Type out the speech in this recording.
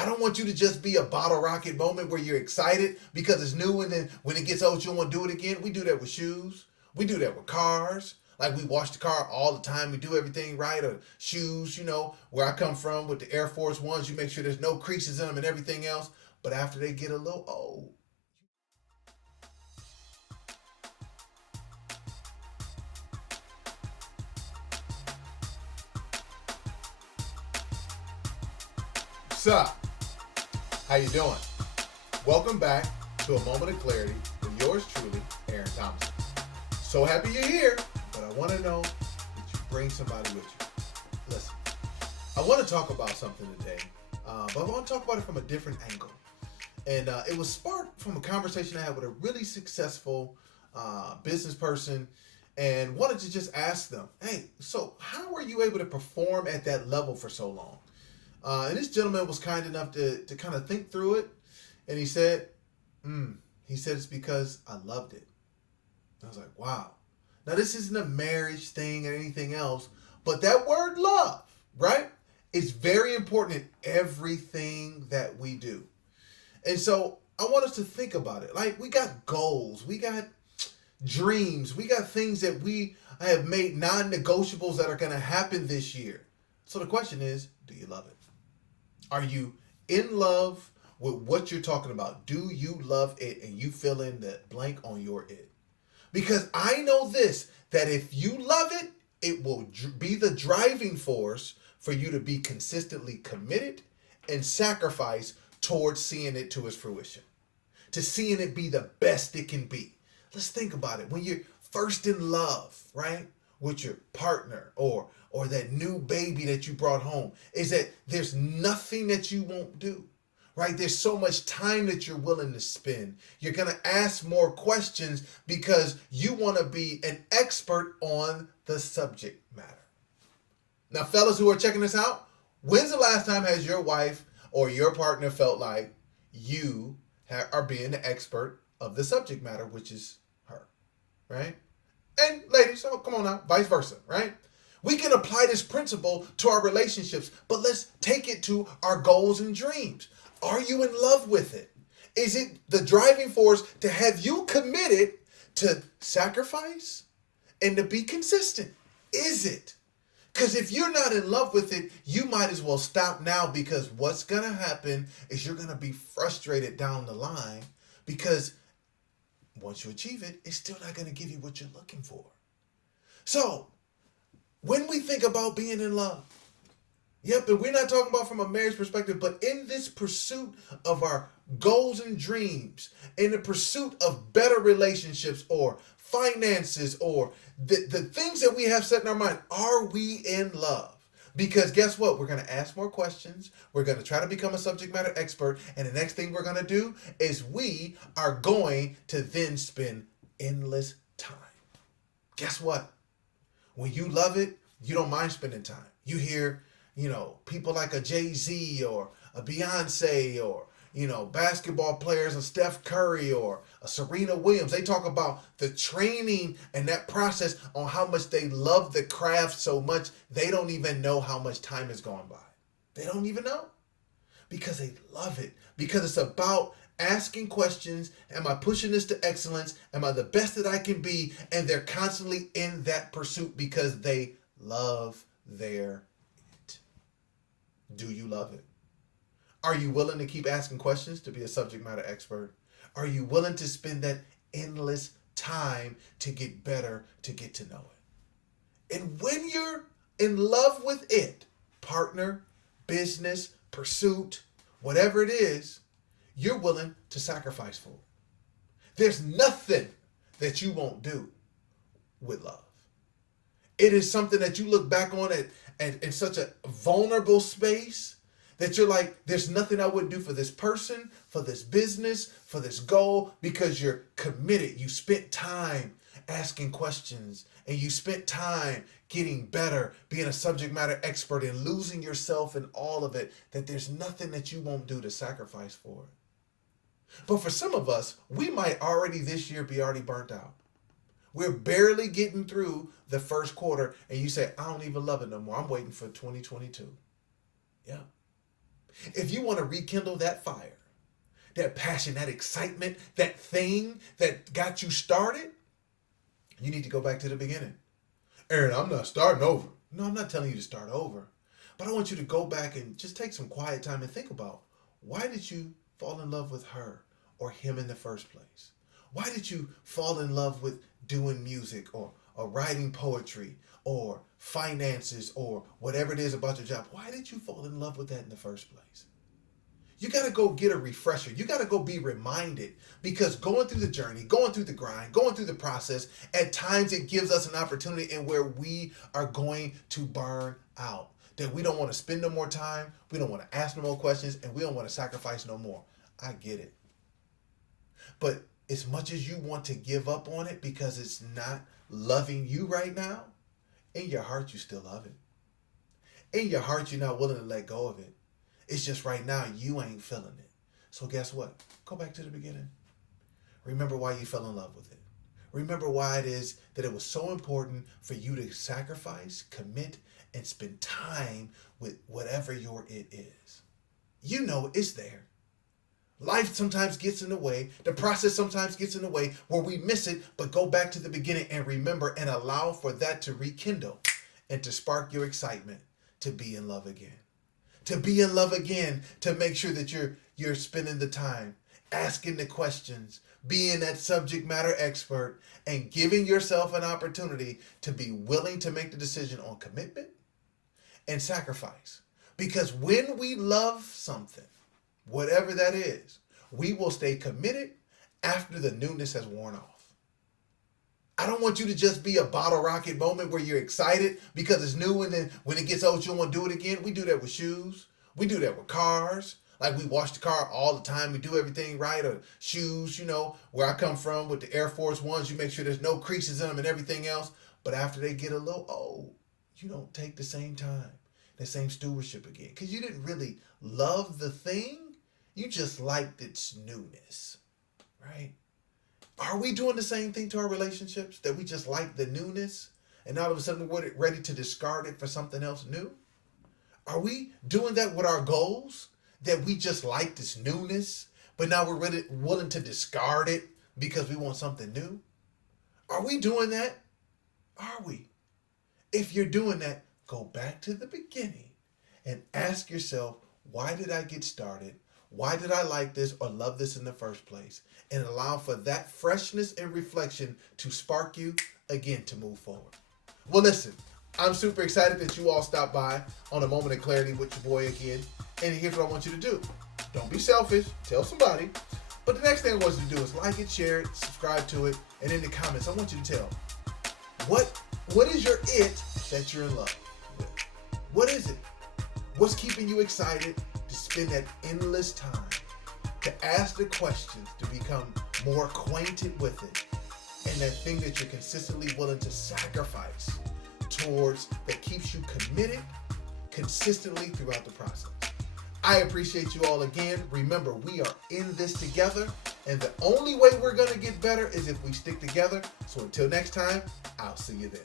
I don't want you to just be a bottle rocket moment where you're excited because it's new, and then when it gets old, you don't want to do it again. We do that with shoes. We do that with cars. Like we wash the car all the time. We do everything right. Or shoes, where I come from with the Air Force Ones, you make sure there's no creases in them and everything else. But after they get a little old, sup? How you doing? Welcome back to A Moment of Clarity with yours truly, Aaron Thompson. So happy you're here, but I want to know that you bring somebody with you. Listen, I want to talk about something today, but I want to talk about it from a different angle. And it was sparked from a conversation I had with a really successful business person, and wanted to just ask them, hey, so how were you able to perform at that level for so long? And this gentleman was kind enough to kind of think through it, and he said it's because I loved it. I was like, wow. Now, this isn't a marriage thing or anything else, but that word love, right? It's very important in everything that we do. And so I want us to think about it. Like, we got goals, we got dreams, we got things that we have made non negotiables that are going to happen this year. So the question is, do you love it? Are you in love with what you're talking about? Do you love it? And you fill in the blank on your it. Because I know this, that if you love it, it will be the driving force for you to be consistently committed and sacrifice towards seeing it to its fruition, to seeing it be the best it can be. Let's think about it. When you're first in love, right, with your partner or that new baby that you brought home, is that there's nothing that you won't do. Right? There's so much time that you're willing to spend. You're going to ask more questions because you want to be an expert on the subject matter. Now, fellas who are checking this out, when's the last time has your wife or your partner felt like you are being the expert of the subject matter, which is her, right? And ladies, so come on now, vice versa, right? We can apply this principle to our relationships, but let's take it to our goals and dreams. Are you in love with it? Is it the driving force to have you committed to sacrifice and to be consistent? Is it? Because if you're not in love with it, you might as well stop now, because what's going to happen is you're going to be frustrated down the line, because once you achieve it, it's still not going to give you what you're looking for. So, when we think about being in love, yep, and we're not talking about from a marriage perspective, but in this pursuit of our goals and dreams, in the pursuit of better relationships or finances or the things that we have set in our mind, are we in love? Because guess what? We're going to ask more questions. We're going to try to become a subject matter expert. And the next thing we're going to do is we are going to then spend endless time. Guess what? When you love it, you don't mind spending time. You hear, people like a Jay-Z or a Beyonce or, basketball players, a Steph Curry or a Serena Williams. They talk about the training and that process on how much they love the craft so much they don't even know how much time has gone by. They don't even know, because they love it. Because it's about asking questions. Am I pushing this to excellence? Am I the best that I can be? And they're constantly in that pursuit because they love their it. Do you love it? Are you willing to keep asking questions to be a subject matter expert? Are you willing to spend that endless time to get better, to get to know it? And when you're in love with it, partner, business, pursuit, whatever it is, you're willing to sacrifice for it. There's nothing that you won't do with love. It is something that you look back on at in such a vulnerable space that you're like, there's nothing I wouldn't do for this person, for this business, for this goal, because you're committed. You spent time asking questions, and you spent time getting better, being a subject matter expert, and losing yourself in all of it, that there's nothing that you won't do to sacrifice for it. But for some of us, we might already this year be already burnt out. We're barely getting through the first quarter, and you say, I don't even love it no more. I'm waiting for 2022. Yeah. If you want to rekindle that fire, that passion, that excitement, that thing that got you started, you need to go back to the beginning. Aaron, I'm not starting over. No, I'm not telling you to start over. But I want you to go back and just take some quiet time and think about, why did you fall in love with her or him in the first place? Why did you fall in love with doing music or writing poetry or finances or whatever it is about your job? Why did you fall in love with that in the first place? You got to go get a refresher. You got to go be reminded, because going through the journey, going through the grind, going through the process, at times it gives us an opportunity in where we are going to burn out. That we don't want to spend no more time, we don't want to ask no more questions, and we don't want to sacrifice no more. I get it. But as much as you want to give up on it because it's not loving you right now, in your heart you still love it. In your heart you're not willing to let go of it. It's just right now you ain't feeling it. So guess what? Go back to the beginning. Remember why you fell in love with it. Remember why it is that it was so important for you to sacrifice, commit, and spend time with whatever your it is. You know it's there. Life sometimes gets in the way. The process sometimes gets in the way where we miss it, but go back to the beginning and remember and allow for that to rekindle and to spark your excitement to be in love again. To be in love again, to make sure that you're spending the time, asking the questions, being that subject matter expert, and giving yourself an opportunity to be willing to make the decision on commitment and sacrifice. Because when we love something, whatever that is, we will stay committed after the newness has worn off. I don't want you to just be a bottle rocket moment where you're excited because it's new, and then when it gets old, you don't want to do it again. We do that with shoes. We do that with cars. Like, we wash the car all the time. We do everything right. Or shoes, where I come from with the Air Force Ones, you make sure there's no creases in them and everything else. But after they get a little old, you don't take the same time, the same stewardship again. Because you didn't really love the thing. You just liked its newness, right? Are we doing the same thing to our relationships? That we just like the newness and all of a sudden we're ready to discard it for something else new? Are we doing that with our goals? That we just like this newness, but now we're really willing to discard it because we want something new? Are we doing that? Are we? If you're doing that, go back to the beginning and ask yourself, why did I get started? Why did I like this or love this in the first place? And allow for that freshness and reflection to spark you again to move forward. Well, listen, I'm super excited that you all stopped by on A Moment of Clarity with your boy again. And here's what I want you to do. Don't be selfish. Tell somebody. But the next thing I want you to do is like it, share it, subscribe to it, and in the comments, I want you to tell what is your it that you're in love with? What is it? What's keeping you excited to spend that endless time, to ask the questions, to become more acquainted with it, and that thing that you're consistently willing to sacrifice towards, that keeps you committed consistently throughout the process? I appreciate you all again. Remember, we are in this together, and the only way we're going to get better is if we stick together. So until next time, I'll see you then.